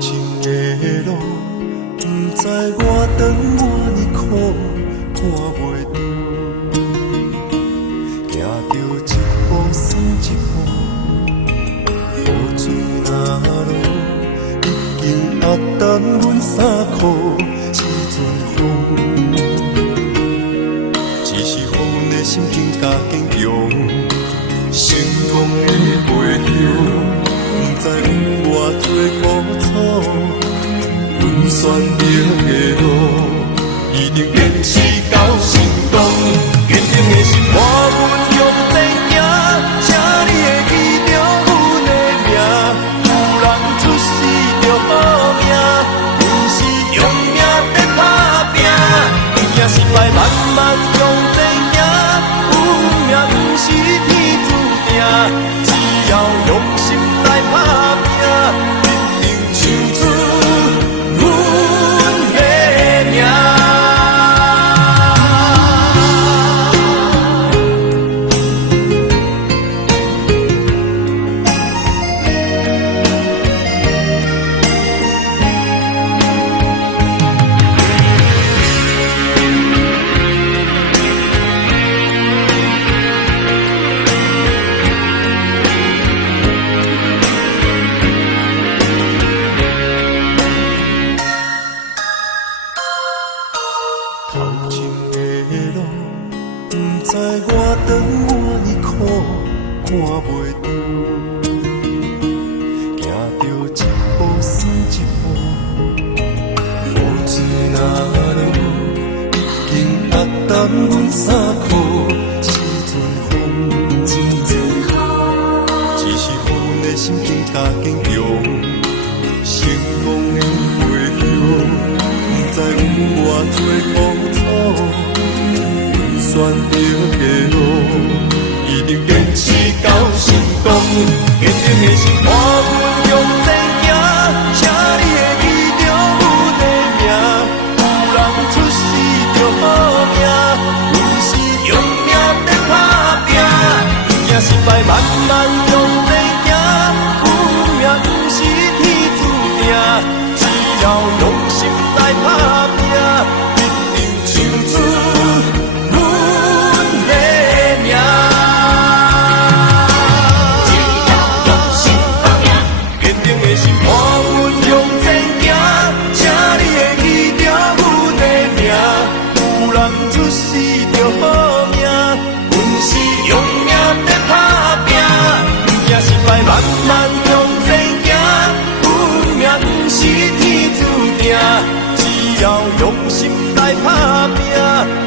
前的路，不知我长偌呢苦，看袂住，行着一步算一步，雨水若落，已经压淡阮衫裤，时阵风，只是予阮的心境加坚强，成功的背后。不知有偌多苦楚，阮选择的路，一定坚持到成功。坚定的心伴阮向前行，请你会记着阮的名。有人出世着好命，阮是用命在打拼。赢也失败，慢慢向前行。有命不是天注定，只要用心。来打拼，一定唱出阮的名。看袂住，行着一步算一步，雨水若落，已经压淡阮衫裤，时阵风，只是予阮的心境加坚强，成功的背后，不知有偌多苦楚，阮选择的路。一定坚持到成功，坚定的心伴阮向前行，请你会记着阮的名。有人出世着好命，阮是用命在打拼。赢也失败，慢慢向前行。有命不是天注定，只要用心来打拼，一定唱出阮的名。慢慢向前行，有命不是天注定，只要用心来打拼，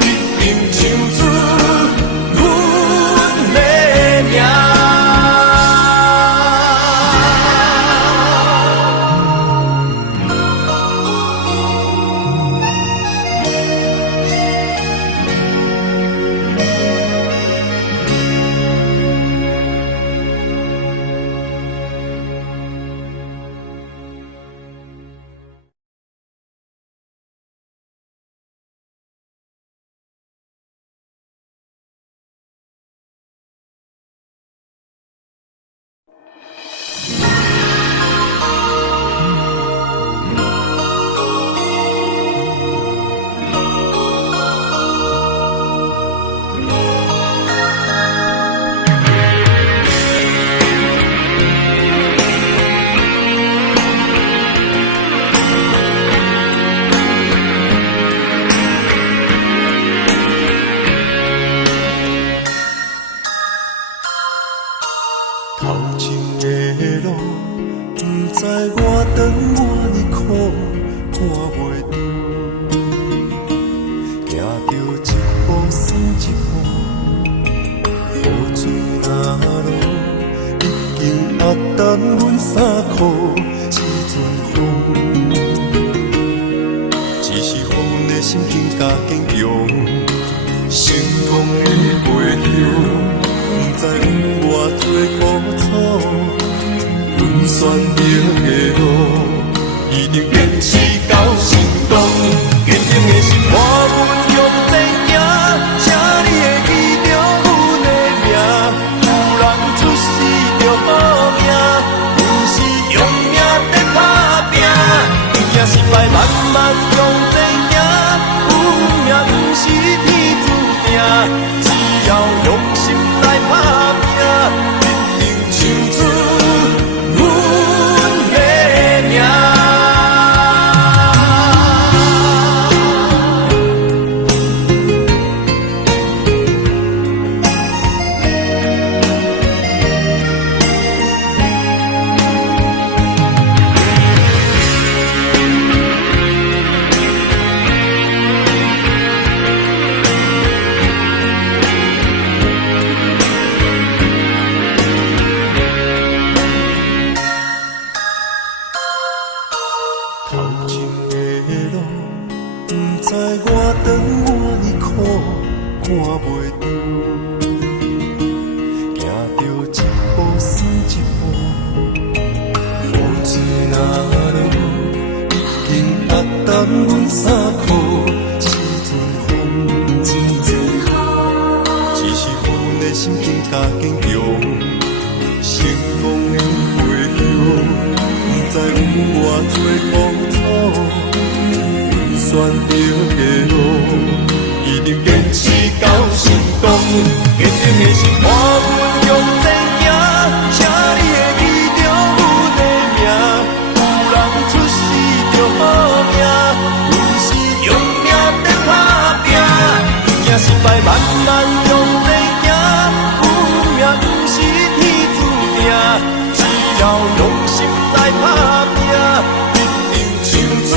一定唱出阮的名。选择的路，一定坚持到成功。坚定的心伴阮向前行，请你会记着阮的名。有人出世着好命，阮是用命在打拼。知我长我呢苦，看袂住，行着一步算一步，雨水若落，已经压淡阮衫裤。一阵风，只是阮的心境较坚强，成功的背后，不知有偌多苦楚。选择的路，一定坚持到成功。坚定的心伴阮向前行，请你会记着阮的名。有人出世着好命，阮是用命在打拼。赢失败慢慢向前行，有命不是天注定。只要用心来打拼，一定唱出。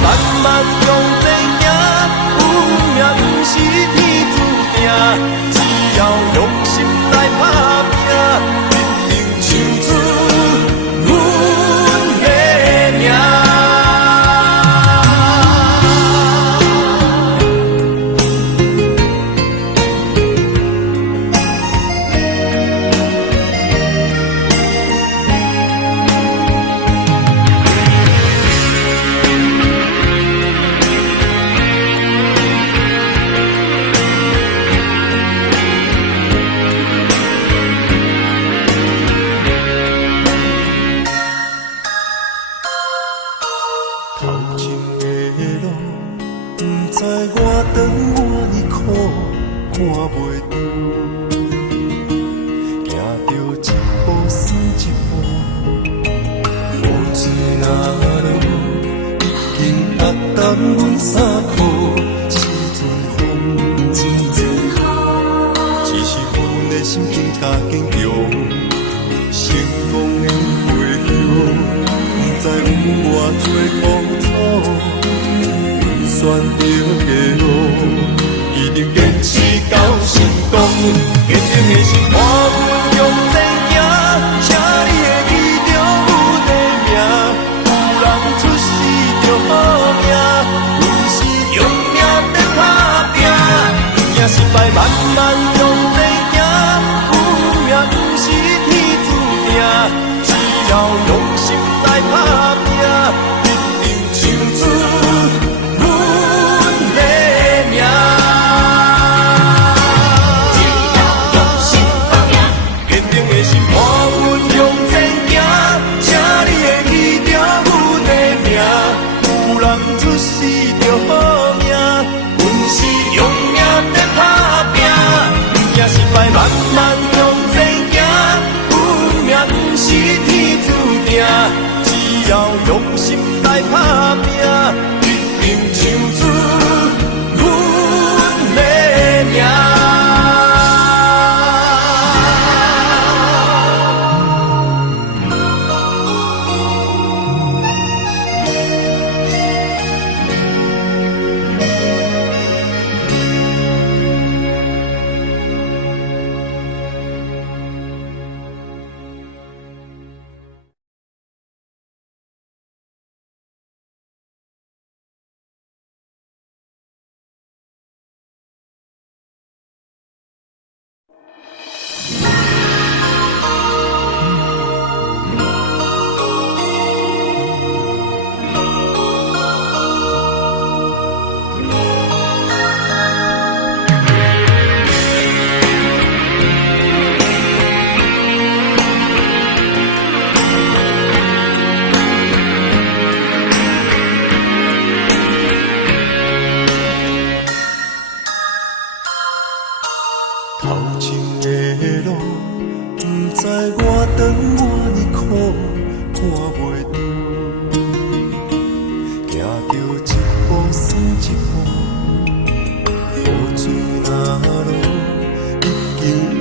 慢慢向前行，运命不是天注定。只要用心来打拼，一定唱出阮的名。选择的路，一定坚持到成功。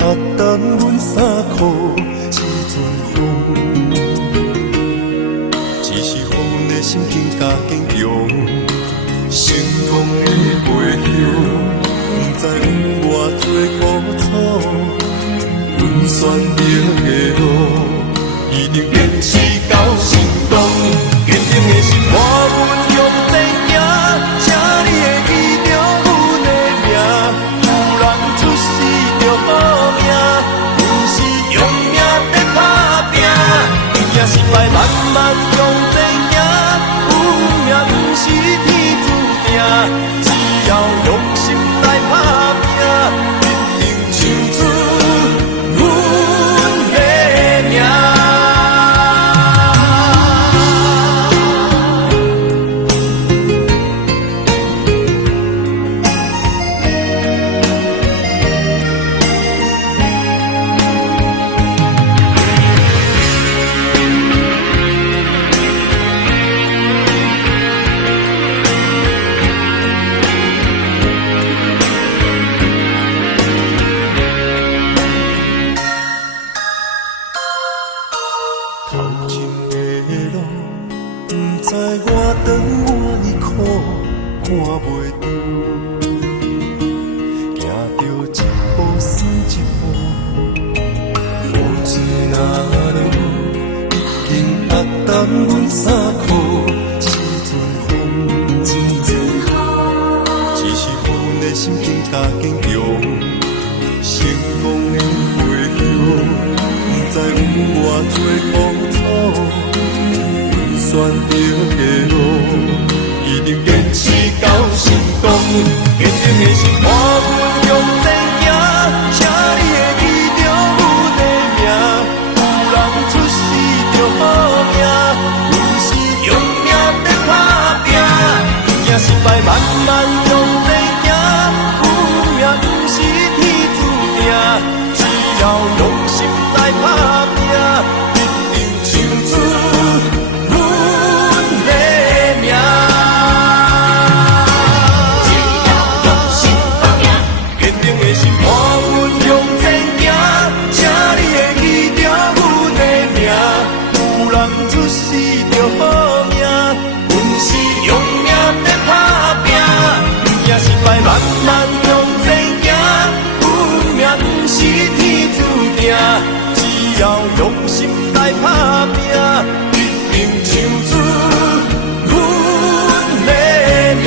탔던 군사코 지존홍只是乎的心境加坚强，成功的背后，不知有偌多苦楚。阮选择的路，一定坚持到成功。坚定的心，我阮向前行，请你会记着阮的名。有人出世着好命，阮是用命在打拼。赢也失败，慢慢向前行。有命不是天注定，只要用心来打拼，一定唱出阮的名。头前的路，不知我长我呢苦，看袂到，行着一步算一步，雨水若落，已经压淡阮衫裤，时阵风，只是阮的心境加坚强，成功的背后，不知有偌多苦楚。阮选择的路，一定坚持到成功。坚定的心，我阮向前行，请你会记着阮的名。有人出世着好命，阮是用命在打拼。赢也失败，慢慢向前行。有命不是天注定，只要用心来打拼，一定唱出阮的名。只要用心打拼，坚定的心伴阮向前行，请你会记着阮的名。有人出世着好命，阮是用命在打拼。赢也失败，慢慢向前行。有命不是天注定，只要用心来打拼，一定唱出阮的名。